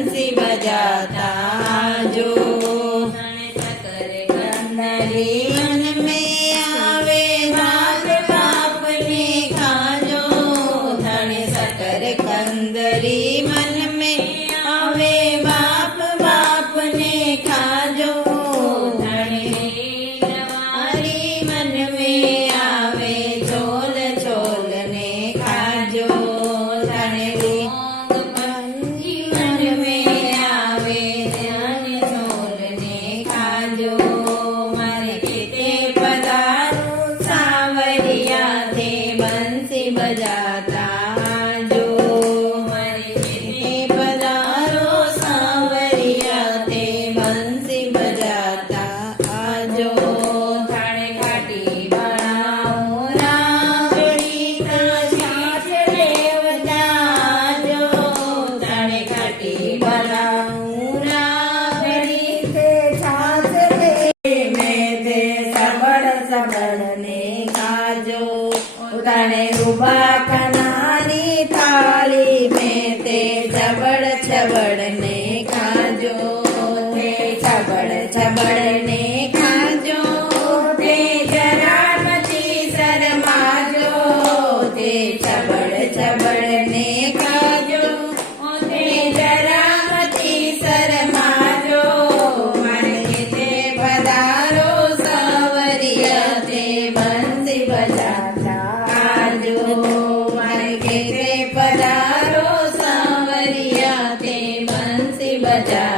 બંસી બજાતા આજો શક્કર કંદરી मन में आवे बाप बाप ने खाजो धने शक्कर कंदरी मन में आवे बाप बाप ने खाजो धने रवारी मन में आवे छोल छोल ने खाजो धने मन में आवे धने छोल ने खाजो मारे खेते पधारो सावरिया थे बंसी बजाता जो मारे खेते पधारो सावरिया थे बंसी बजाता आजो थाने घाटी बनाओ रावड़ी साथ देवता जो थाने घाटी बनाओ रावड़ी से साथ में ते सबड़ सबड़ ने खाजो उताने रूबा कनारी थाली में ते छबड़ छबड़ ने खाजो ते छबड़ छबड़ ने खाजो ते जरा मती शरमाजो ते छबड़ छबड़ ने खाजो ते जरा मती शरमाजो मन ते पधारो सावरिया ते बंसी बजाता आजो मन ते पधारो सावरिया ते बंसी बजा